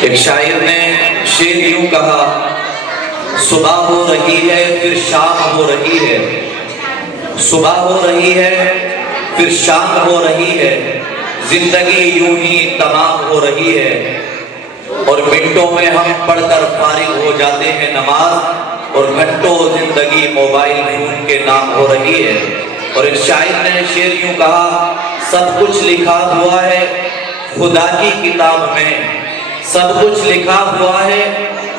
ایک شاعر نے شعر یوں کہا، صبح ہو رہی ہے پھر شام ہو رہی ہے، صبح ہو رہی ہے پھر شام ہو رہی ہے، زندگی یوں ہی تمام ہو رہی ہے، اور منٹوں میں ہم پڑھ کر فارغ ہو جاتے ہیں نماز، اور گھنٹوں زندگی موبائل فون کے نام ہو رہی ہے۔ اور ایک شاعر نے شعر یوں کہا، سب کچھ لکھا ہوا ہے خدا کی کتاب میں، سب کچھ لکھا ہوا ہے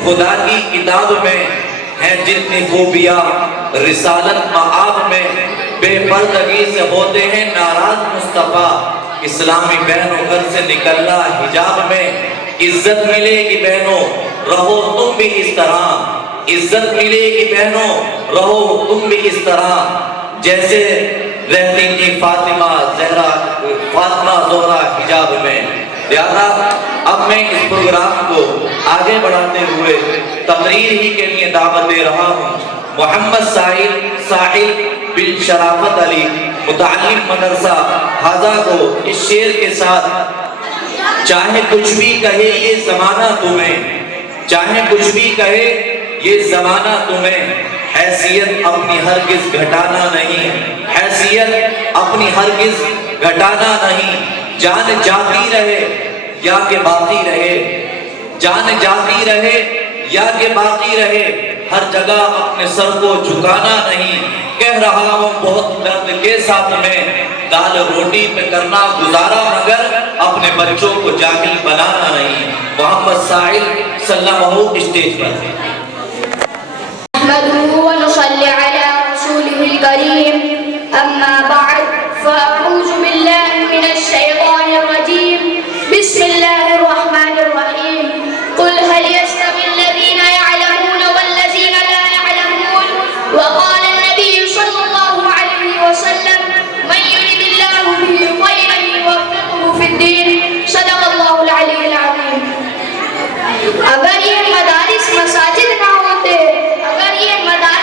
خدا کی کتاب میں، ہے جتنی خوبیاں رسالت معاب میں، بے پردگی سے ہوتے ہیں ناراض مصطفیٰ، اسلامی بہنوں گھر سے نکلنا حجاب میں، عزت ملے گی بہنوں رہو تم بھی اس طرح، عزت ملے گی بہنوں رہو تم بھی اس طرح، جیسے رہتی تھی فاطمہ زہرا حجاب میں۔ لہذا اب میں اس پروگرام کو آگے بڑھاتے ہوئے تقریر ہی کے لیے دعوت دے رہا ہوں۔ محمد ساحل بن شرافت علی متعلم مدرسہ ہازا کو اس شعر کے ساتھ، چاہے کچھ بھی کہے یہ زمانہ تمہیں، چاہے کچھ بھی کہے یہ زمانہ تمہیں، حیثیت اپنی ہرگز گھٹانا نہیں، حیثیت اپنی ہرگز گھٹانا نہیں، جان جاتی رہے یا کہ باقی رہے، جان جاتی رہے یا کہ باقی رہے، ہر جگہ اپنے سر کو جھکانا نہیں، کہہ رہا ہوں بہت درد کے ساتھ میں، دال روٹی پہ کرنا گزارا مگر اپنے بچوں کو جاہل بنانا نہیں۔ محمد ساحل صلی اللہ علیہ وسلم اسٹیج پر۔ نحمده ونصلي على رسوله الكريم، أما بعد فأعوذ بالله من الشيطان الرجيم، بسم الله الرحمن الرحيم، قل هل يستوي الذين يعلمون والذين لا يعلمون، وقال النبي صلى الله عليه وسلم من يرد الله به خيرا يوفقه في الدين، صدق الله العلي العظيم۔ اگر یہ مدارس مساجد نہ ہوتے، اگر یہ مدارس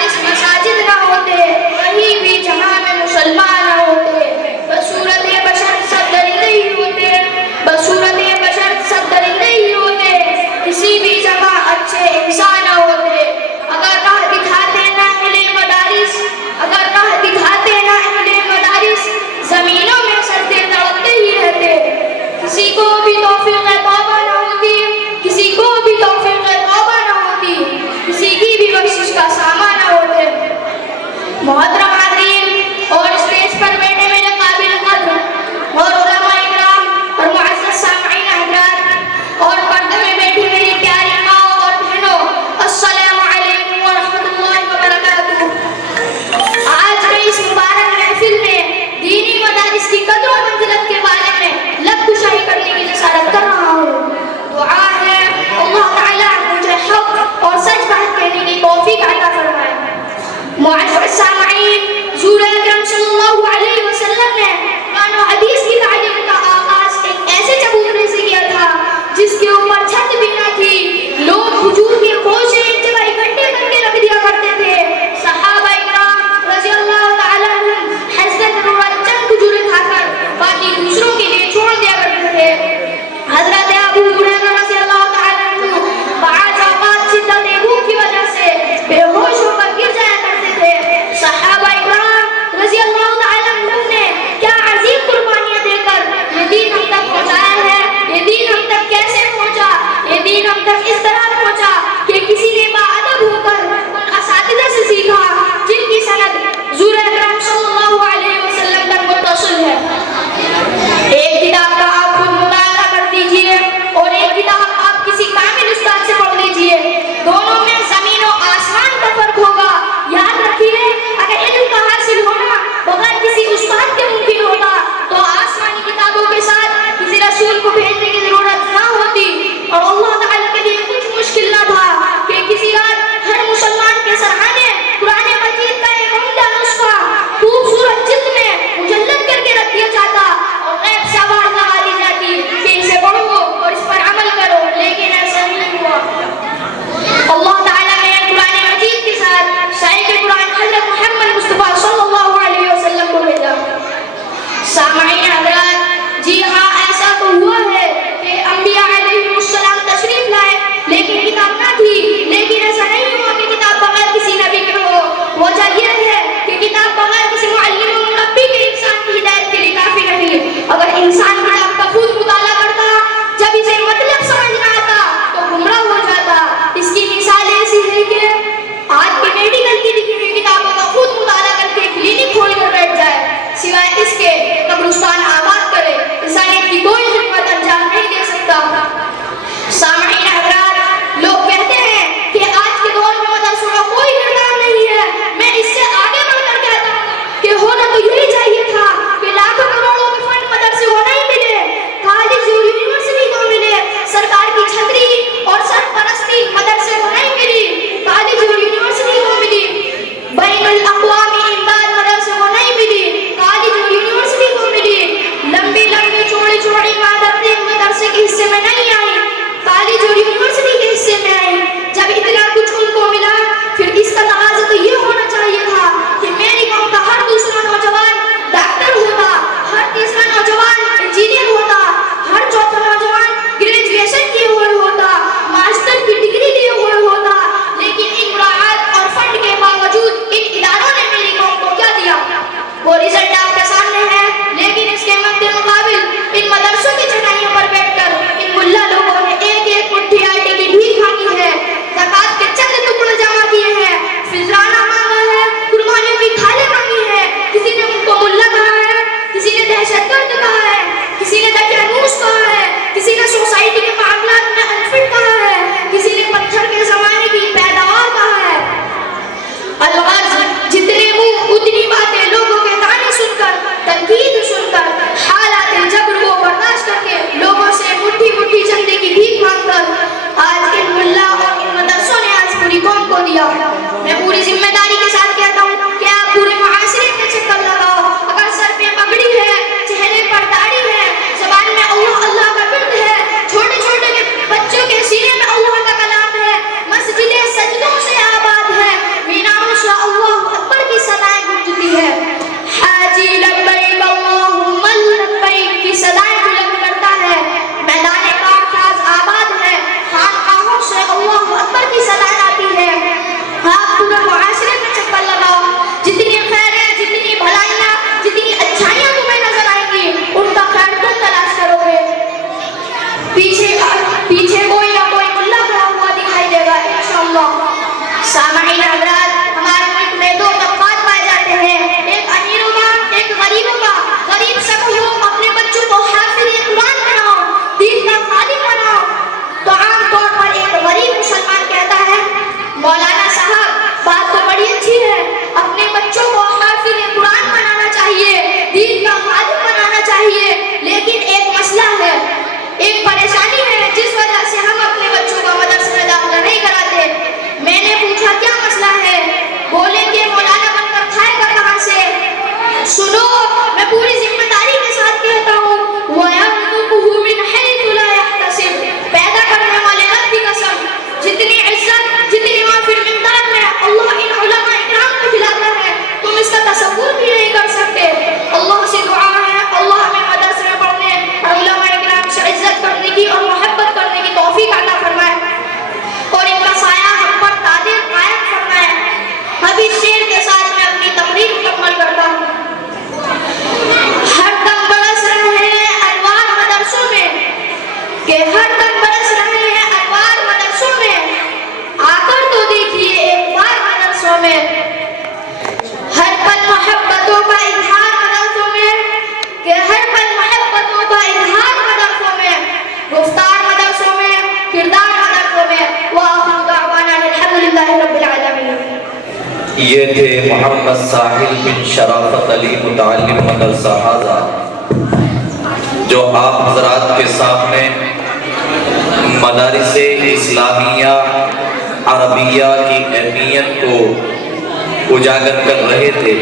یہ تھے محمد ساحل بن شرافت علی متعلم مدرسہ حاضہ، جو آپ حضرات کے سامنے مدارس اسلامیہ عربیہ کی اہمیت کو اجاگر کر رہے تھے۔